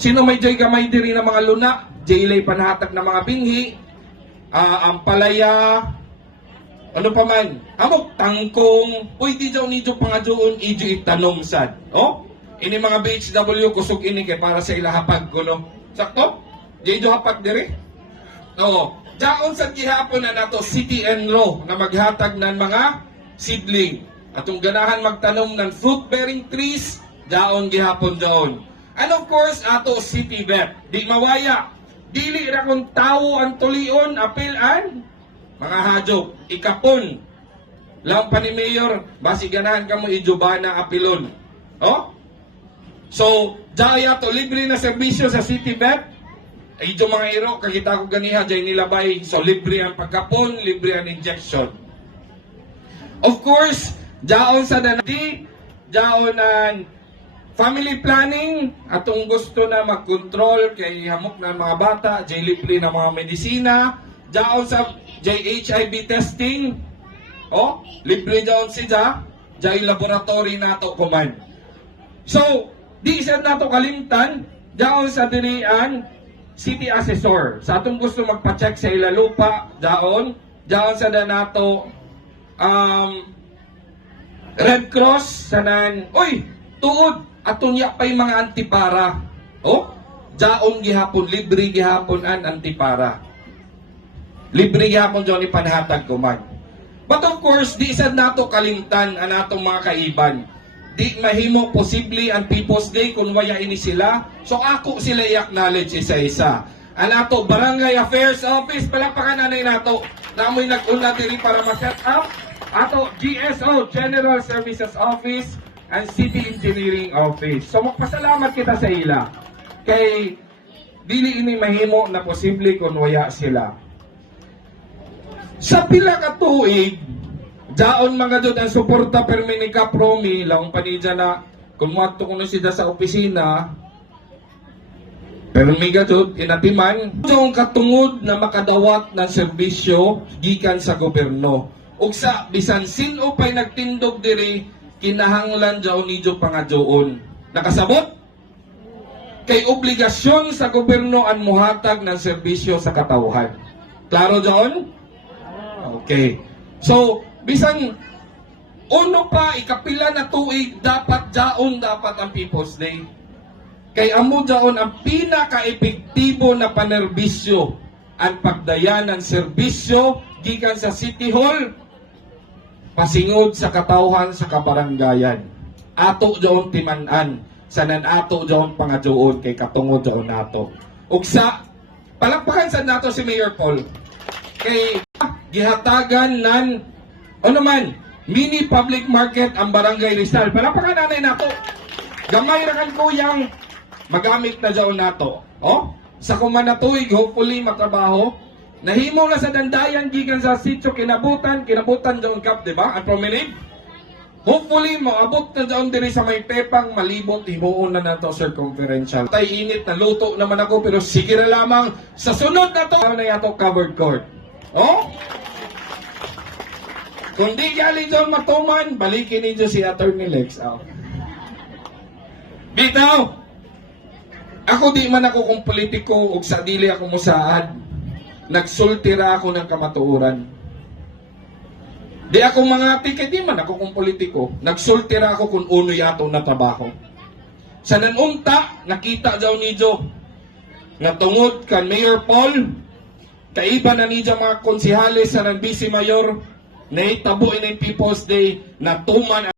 Sino may joy gamay diri ng mga luna? Jaylay panhatag ng mga binhi, ang palaya, ano pa man, amok tangkong, pwede daw nidyo pangadyoon, idyo itanom sad. Oh? Ini mga BHW, kusog ini kay para sa ilahapag ko, no? Sakto? Diydo hapag diri? Oo. Daon sa gihapon na nato, City and Law, na maghatag ng mga seedling. Atong ganahan magtanom ng fruit-bearing trees, daon gihapon daon. And of course, ato City Vet. Di mawaya. Dili ra kung tao ang tulion, apilan. Mga hadjok, ikapon. Lang pa ni Mayor, basi ganahan ka mo ijubana apilon. Oh? So, daya to libre na serbisyo sa City Vet. Ijo mga iro, kakita ko ganiha, dyan nilabay. So, libre ang pagkapon, libre ang injection. Of course, daon sa danadi, daon ang family planning, atong gusto na mag-control kay hamok na mga bata, jay libre na mga medisina, daon sa HIV testing, oh, libre daon siya, jay laboratory nato kuman. So, di isa nato kalimtan, daon sa dirian, city assessor. Sa atong gusto magpa-check sa ilalupa, daon sa danato, Red Cross, sanan, oy, tuod, atong yapay mga antipara. Oh, daon gihapon, libre gihapon ang antipara. Libre gihapon dyan ipanhatag ko man. But of course, di isa nato kalimtan ang atong mga kaiban. Di mahimo posible ang People's Day kung waya ini sila. So ako sila i-acknowledge isa-isa. Ang ato Barangay Affairs Office, palakpakan nanay nato. Namoy nag-una diri para ma-set up. Ato GSO, General Services Office, and City Engineering Office. So magpasalamat kita sa ila. Kay dili ini mahimo na posible kung waya sila. Sa pila ka tuig, daon mga jud ang suporta permi ni Kapromi, laong panidya na kung mato kuno sida sa opisina, permi ka jud inatiman, yung katungod na makadawat ng serbisyo gikan sa gobyerno. Ug sa bisan sino pa'y nagtindog diri, kinahanglan daw nidyo pangadyoon. Nakasabot? Kay obligasyon sa gobyerno ang muhatag ng serbisyo sa katawhan. Klaro John? Okay. So, bisan uno pa, ikapila na tuig, dapat ang People's Day. Kay amo daon ang pinaka-epektibo na panerbisyo ang pagdayan ng serbisyo gikan sa City Hall, pasingod sa katawhan sa kabaranggayan. Ato daon timan-an, sanan ato daon pangadyoon kay katungod daon nato. Ug sa palakpakan sa nato si Mayor Paul kay gihatagan nan ano man mini public market ang Barangay Rizal. Palakpakan nanay nato. Gamay ra kan kuyang magamit na daon nato. Oh, sa kumanatuig hopefully matrabaho. Nahimo na sa dandayan gikan sa sitio kinabutan daon kap, di ba? Ang promenade. Hopefully moabot na daon diri sa may pepang malibot himuon na nato circumferential. Tay init na luto naman ako pero sige ra lamang sa sunod na to na yato covered court. Oh? Kung di gali doon matuman, balikin ninyo si Attorney Lex. Oh. Bitaw! Ako di man ako kung politiko o sa dili ako musaad. Nagsultira ako ng kamatuoran. Di ako mga tiket, di man ako kung politiko. Nagsultira ako kung unoy atong natrabaho. Sa nanunta, nakita daw niyo na tungod kan Mayor Paul, kaiba na niya mga konsihales sa ng Vice Mayor, na itabo in People's Day na tuman